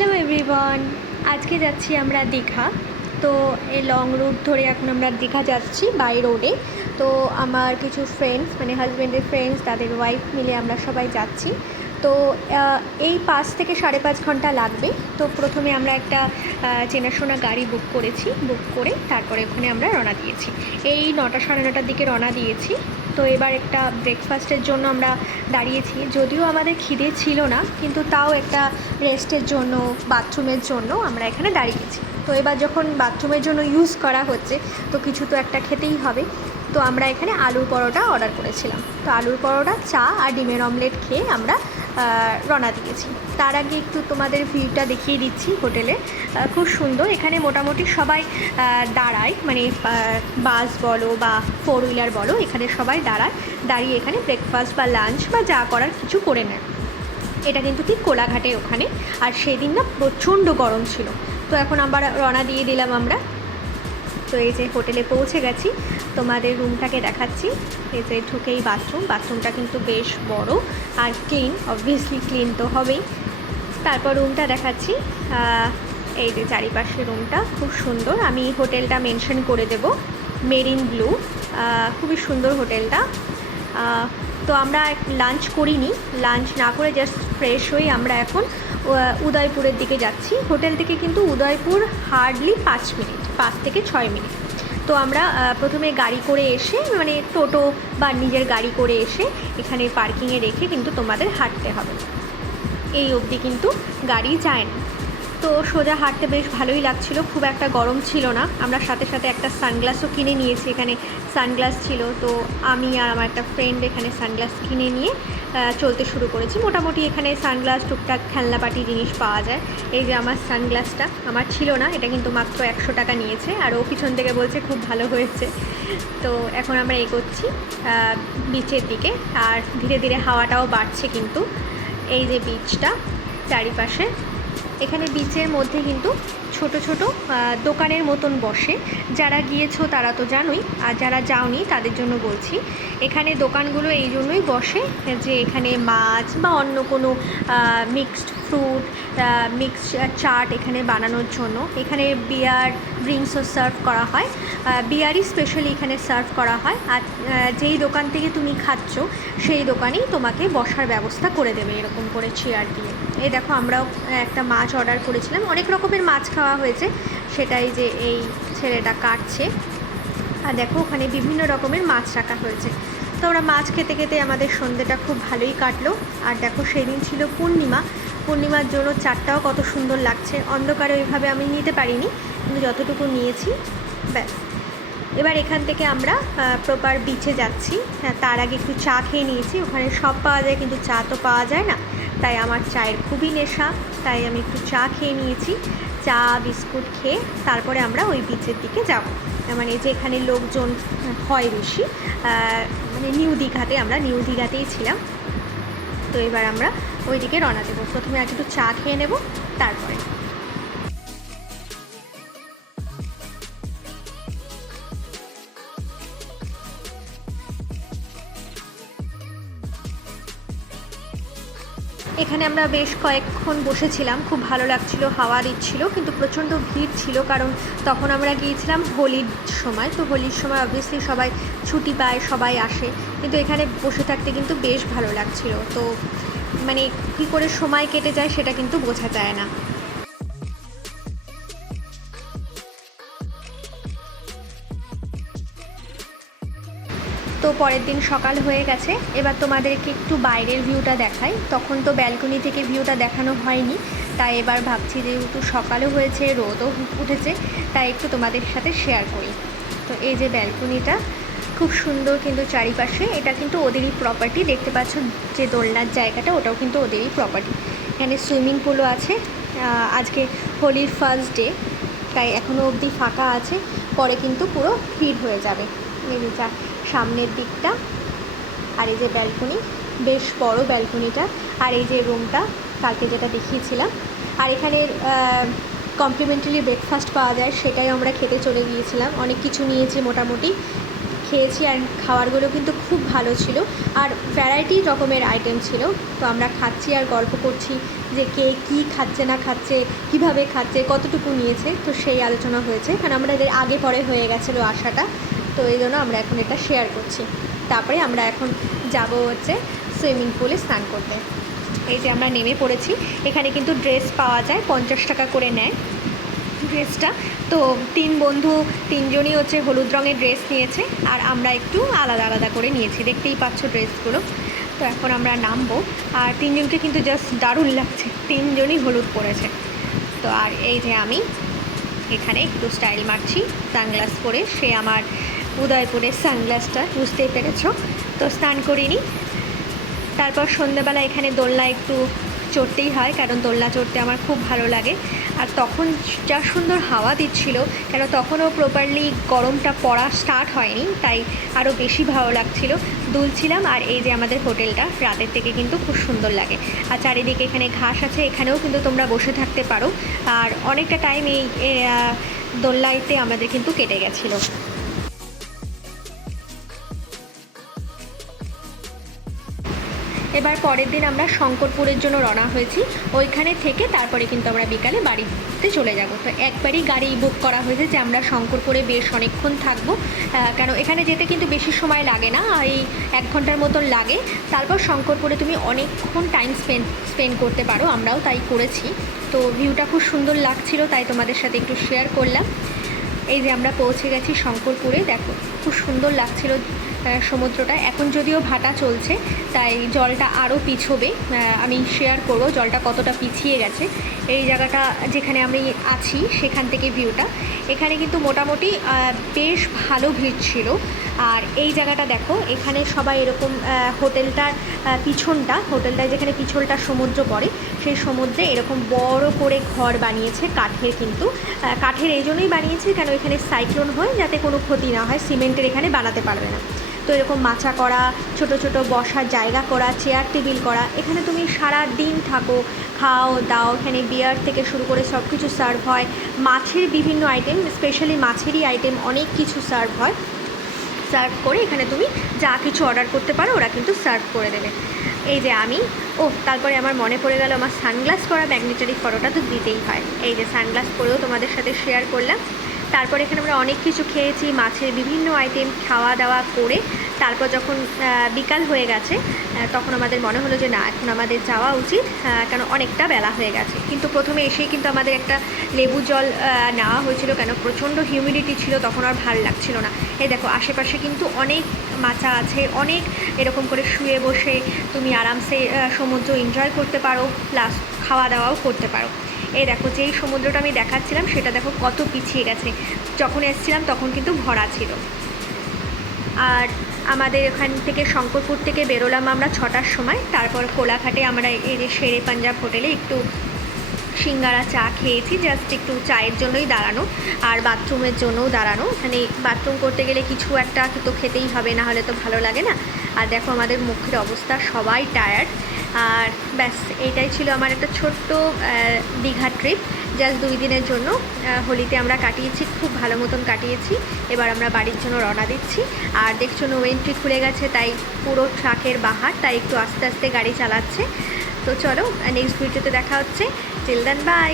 Hello everyone, আজকে যাচ্ছি আমরা দীঘা। তো এই লং রুট ধরে এখন আমরা দীঘা যাচ্ছি বাই রোডে। তো আমার কিছু ফ্রেন্ডস মানে হাজব্যান্ডের ফ্রেন্ডস তাদের ওয়াইফ মিলে আমরা সবাই যাচ্ছি। তো এই 5 থেকে 5.5 ঘন্টা লাগবে। তো প্রথমে আমরা একটা চেনাশোনা গাড়ি বুক করেছি, বুক করে তারপরে ওখানে আমরা রওনা দিয়েছি। এই 9টা সাড়ে 9টার দিকে রওনা দিয়েছি। তো এবার একটা ব্রেকফাস্টের জন্য আমরা দাঁড়িয়েছি, যদিও আমাদের খিদে ছিল না, কিন্তু তাও একটা রেস্টের জন্য, বাথরুমের জন্য আমরা এখানে দাঁড়িয়েছি। তো এবার যখন বাথরুমের জন্য ইউজ করা হচ্ছে, তো কিছু তো একটা খেতেই হবে। তো আমরা এখানে আলুর পরোটা অর্ডার করেছিলাম। তো আলুর পরোটা, চা আর ডিমের অমলেট খেয়ে আমরা রওনা দিয়েছি। তার আগে একটু তোমাদের ভিউটা দেখিয়ে দিচ্ছি হোটেলে। খুব সুন্দর। এখানে মোটামুটি সবাই দাঁড়ায়, মানে বাস বলো বা 4 হুইলার বলো, এখানে সবাই দাঁড়িয়ে এখানে ব্রেকফাস্ট বা লাঞ্চ বা যা করার কিছু করে নেয়। এটা কিন্তু ঠিক কোলাঘাটের ওখানে। আর সেদিন না প্রচণ্ড গরম ছিল। তো এখন আবার রওনা দিয়ে দিলাম আমরা। তো এই যে হোটেলে পৌঁছে গেছি, তোমাদের রুমটাকে দেখাচ্ছি। এই যে ঢুকেই বাথরুমটা কিন্তু বেশ বড় আর ক্লিন, অবভিয়াসলি ক্লিন তো হবেই। তারপর রুমটা দেখাচ্ছি। এই যে চারিপাশে রুমটা খুব সুন্দর। আমি হোটেলটা মেনশন করে দেব, মেরিন ব্লু। খুবই সুন্দর হোটেলটা। তো আমরা লাঞ্চ করিনি, লাঞ্চ না করে জাস্ট ফ্রেশ হয়ে আমরা এখন উদয়পুরের দিকে যাচ্ছি। হোটেল থেকে কিন্তু উদয়পুর হার্ডলি 5 থেকে 6 মিনিট। তো আমরা প্রথমে গাড়ি করে এসে, মানে টোটো বা নিজের গাড়ি করে এসে এখানে পার্কিংয়ে রেখে কিন্তু তোমাদের হাঁটতে হবে। এই অবধি কিন্তু গাড়ি যায় না। তো সোজা হাঁটতে বেশ ভালোই লাগছিল, খুব একটা গরম ছিল না। আমরা সাথে সাথে একটা সানগ্লাসও কিনে নিয়েছি, এখানে সানগ্লাস ছিল। তো আমি আর আমার একটা ফ্রেন্ড এখানে সানগ্লাস কিনে নিয়ে চলতে শুরু করেছি। মোটামুটি এখানে সানগ্লাস, টুকটাক খেলনাপাতি জিনিস পাওয়া যায়। এই যে আমার সানগ্লাসটা আমার ছিল না, এটা কিন্তু মাত্র 100 টাকা নিয়েছে। আর ও পিছন থেকে বলছে খুব ভালো হয়েছে। তো এখন আমরা এগোচ্ছি বিচের দিকে। আর ধীরে ধীরে হাওয়াটাও বাড়ছে কিন্তু। এই যে বিচটা চারিপাশে, এখানে বিচের মধ্যে কিন্তু ছোট ছোট দোকানের মতন বসে। যারা গিয়েছো তারা তো জানোই, আর যারা যাওনি তাদের জন্য বলছি। এখানে দোকানগুলো এই জন্যই বসে যে এখানে মাছ বা অন্য কোনো মিক্সড ফ্রুট, মিক্সড চাট এখানে বানানোর জন্য। এখানে বিয়ার ড্রিঙ্কসও সার্ভ করা হয়, বিয়ারই স্পেশালি এখানে সার্ভ করা হয়। আর যেই দোকান থেকে তুমি খাচ্ছ সেই দোকানেই তোমাকে বসার ব্যবস্থা করে দেবে এরকম করে চেয়ার দিয়ে। এই দেখো, আমরাও একটা মাছ অর্ডার করেছিলাম, অনেক রকমের মাছ খাওয়া হয়েছে, সেটাই যে এই ছেলেটা কাটছে। আর দেখো ওখানে বিভিন্ন রকমের মাছ রাখা হয়েছে। তো আমরা মাছ খেতে খেতে আমাদের সন্ধ্যেটা খুব ভালোই কাটলো। আর দেখো সেদিন ছিল পূর্ণিমার জন্য চারটাও কত সুন্দর লাগছে। অন্ধকারে ওইভাবে আমি নিতে পারিনি, কিন্তু যতটুকু নিয়েছি ব্যাস। এবার এখান থেকে আমরা প্রপার বিচে যাচ্ছি। তার আগে একটু চা খেয়ে নিয়েছি। ওখানে সব পাওয়া যায় কিন্তু চা তো পাওয়া যায় না, তাই আমার চায়ের খুবই নেশা। তাই আমি একটু চা খেয়ে নিয়েছি। চা বিস্কুট খেয়ে তারপরে আমরা ওই বিচের দিকে যাব, মানে যেখানে লোকজন হয় বেশি, মানে আমরা নিউ দীঘাতেই ছিলাম। তো এবার আমরা ওই দিকে রওনা দেবো। প্রথমে আর একটু চা খেয়ে নেব, তারপরে। এখানে আমরা বেশ কয়েকক্ষণ বসেছিলাম, খুব ভালো লাগছিল, হাওয়া দিচ্ছিল, কিন্তু প্রচণ্ড ভিড় ছিল। কারণ তখন আমরা গিয়েছিলাম হোলির সময়। তো হোলির সময় অবভিয়াসলি সবাই ছুটি পায়, সবাই আসে। কিন্তু এখানে বসে থাকতে কিন্তু বেশ ভালো লাগছিল। তো মানে কী করে সময় কেটে যায় সেটা কিন্তু বোঝা যায় না। তো পরের দিন সকাল হয়ে গেছে। এবার তোমাদেরকে একটু বাইরের ভিউটা দেখাই। তখন তো ব্যালকনি থেকে ভিউটা দেখানো হয়নি, তাই এবার ভাবছি যেহেতু সকালও হয়েছে, রোদও উঠেছে, তাই একটু তোমাদের সাথে শেয়ার করি। তো এই যে ব্যালকনিটা খুব সুন্দর, কিন্তু চারিপাশে এটা কিন্তু ওদেরই প্রপার্টি। দেখতে পাচ্ছ যে দোলনার জায়গাটা, ওটাও কিন্তু ওদেরই প্রপার্টি। এখানে সুইমিং পুলও আছে। আজকে হোলির ফার্স্ট ডে, তাই এখনও অবধি ফাঁকা আছে, পরে কিন্তু পুরো ভিড় হয়ে যাবে। এই যে সামনের দিকটা, আর এই যে ব্যালকনি, বেশ বড় ব্যালকনিটা। আর এই যে রুমটা কালকে যেটা দেখিয়েছিলাম। আর এখানে কমপ্লিমেন্টারি ব্রেকফাস্ট পাওয়া যায়, সেটাই আমরা খেতে চলে গিয়েছিলাম। অনেক কিছু নিয়েছি, মোটামুটি খেয়েছি। আর খাবারগুলো কিন্তু খুব ভালো ছিল আর ভ্যারাইটি রকমের আইটেম ছিল। তো আমরা খাচ্ছি আর গল্প করছি যে কে কী খাচ্ছে না খাচ্ছে, কীভাবে খাচ্ছে, কতটুকু নিয়েছে, তো সেই আলোচনা হয়েছে। কারণ আমাদের আগে পরে হয়ে গেছিলো আসাটা, তো এই জন্য আমরা এখন এটা শেয়ার করছি। তারপরে আমরা এখন যাব হচ্ছে সুইমিং পুলে স্নান করতে। এই যে আমরা নেমে পড়েছি। এখানে কিন্তু ড্রেস পাওয়া যায়, 50 টাকা করে নেয় ড্রেসটা। তো 3 বন্ধু 3জনই হচ্ছে হলুদ রঙের ড্রেস নিয়েছে আর আমরা একটু আলাদা আলাদা করে নিয়েছি, দেখতেই পাচ্ছ ড্রেসগুলো। তো এখন আমরা নামবো আর 3জনকে কিন্তু জাস্ট দারুণ লাগছে, 3জনই হলুদ পরেছে। তো আর এই যে আমি এখানে একটু স্টাইল মারছি সানগ্লাস পরে, সে আমার উদয়পুরের সানগ্লাসটা, বুঝতেই পেরেছ। তো স্নান করিনি। তারপর সন্ধ্যাবেলা এখানে দোলনা একটু চড়তেই হয়, কারণ দোলনা চড়তে আমার খুব ভালো লাগে। আর তখন যা সুন্দর হাওয়া দিচ্ছিল, কেন তখনও প্রপারলি গরমটা পড়া স্টার্ট হয়নি, তাই আরও বেশি ভালো লাগছিল, দুলছিলাম। আর এই যে আমাদের হোটেলটা রাতের থেকে কিন্তু খুব সুন্দর লাগে। আর চারিদিকে এখানে ঘাস আছে, এখানেও কিন্তু তোমরা বসে থাকতে পারো। আর অনেকটা টাইম এই দোলনাতে আমাদের কিন্তু কেটে গেছিলো। এবার পরের দিন আমরা শঙ্করপুরের জন্য রওনা হয়েছি। ওইখানে থেকে তারপরে কিন্তু আমরা বিকালে বাড়িতে চলে যাব। তো একবারই গাড়ি বুক করা হয়েছে যে আমরা শঙ্করপুরে বেশ অনেকক্ষণ থাকবো, কেন এখানে যেতে কিন্তু বেশি সময় লাগে না, এই 1 ঘন্টার মতন লাগে। তারপর শঙ্করপুরে তুমি অনেকক্ষণ টাইম স্পেন্ড করতে পারো, আমরাও তাই করেছি। তো ভিউটা খুব সুন্দর লাগছিল, তাই তোমাদের সাথে একটু শেয়ার করলাম। এই যে আমরা পৌঁছে গেছি শঙ্করপুরে, দেখো খুব সুন্দর লাগছিল সমুদ্রটা। এখন যদিও ভাটা চলছে, তাই জলটা আরও পিছোবে, আমি শেয়ার করব জলটা কতটা পিছিয়ে গেছে। এই জায়গাটা যেখানে আমি আছি সেখান থেকে ভিউটা, এখানে কিন্তু মোটামুটি বেশ ভালো ভিড় ছিল। আর এই জায়গাটা দেখো, এখানে সবাই এরকম হোটেলটার হোটেলটায় যেখানে পিছলটা সমুদ্র পড়ে, সেই সমুদ্রে এরকম বড় করে ঘর বানিয়েছে কাঠের। কিন্তু কাঠের এই জন্যই বানিয়েছে কেন এখানে সাইক্লোন হয় যাতে কোনো ক্ষতি না হয়, সিমেন্টের এখানে বানাতে পারবে না। তো এরকম মাচা করা, ছোট ছোট বসার জায়গা করা, চেয়ার টেবিল করা, এখানে তুমি সারা দিন থাকো, খাও দাও। এখানে বিয়ার থেকে শুরু করে সব কিছু সার্ভ হয়, মাছের বিভিন্ন আইটেম, স্পেশালি মাছেরই আইটেম অনেক কিছু সার্ভ হয়। সার্ভ করে এখানে তুমি যা কিছু অর্ডার করতে পারো, ওরা কিন্তু সার্ভ করে দেবে। এই যে আমি তারপরে আমার মনে পড়ে গেল আমার সানগ্লাস পরা ম্যাগনেটারি ফটোটা তো দিতেই হয়। এই যে সানগ্লাস পরেও তোমাদের সাথে শেয়ার করলাম। তারপর এখানে আমরা অনেক কিছু খেয়েছি, মাছের বিভিন্ন আইটেম খাওয়া দাওয়া করে তারপর যখন বিকাল হয়ে গেছে, তখন আমাদের মনে হলো যে না, এখন আমাদের যাওয়া উচিত, কেন অনেকটা বেলা হয়ে গেছে। কিন্তু প্রথমে এসেই কিন্তু আমাদের একটা লেবু জল নেওয়া হয়েছিল, কেন প্রচণ্ড হিউমিডিটি ছিল, তখন আর ভাল লাগছিল না। এই দেখো আশেপাশে কিন্তু অনেক মাচা আছে, অনেক এরকম করে শুয়ে বসে তুমি আরামসে সমুদ্র এনজয় করতে পারো, প্লাস খাওয়া দাওয়াও করতে পারো। এই দেখো যেই সমুদ্রটা আমি দেখাচ্ছিলাম সেটা দেখো কত পিছিয়ে গেছে, যখন এসেছিলাম তখন কিন্তু ভরা ছিল। আর আমাদের এখান থেকে শঙ্করপুর থেকে বেরোলাম আমরা 6টার সময়। তারপর কোলাঘাটে আমরা এই যে শেরে পাঞ্জাব হোটেলে একটু সিঙ্গারা চা খেয়েছি, জাস্ট একটু চায়ের জন্যই দাঁড়ানো আর বাথরুমের জন্যও দাঁড়ানো। এখানে বাথরুম করতে গেলে কিছু একটা তো খেতেই হবে, না হলে তো ভালো লাগে না। আর দেখো আমাদের মুখের অবস্থা, সবাই টায়ার্ড। আর ব্যাস এইটাই ছিল আমার একটা ছোট্ট দীঘা ট্রিপ, জাস্ট 2 দিনের জন্য। হোলিতে আমরা কাটিয়েছি, খুব ভালো মতন কাটিয়েছি। এবার আমরা বাড়ির জন্য রওনা দিচ্ছি। আর দেখছো নো এন্ট্রি খুলে গেছে, তাই পুরো ট্রাকের বাহার, তাই একটু আস্তে আস্তে গাড়ি চালাচ্ছে। তো চলো নেক্সট ভিডিওতে দেখা হচ্ছে। Till then by.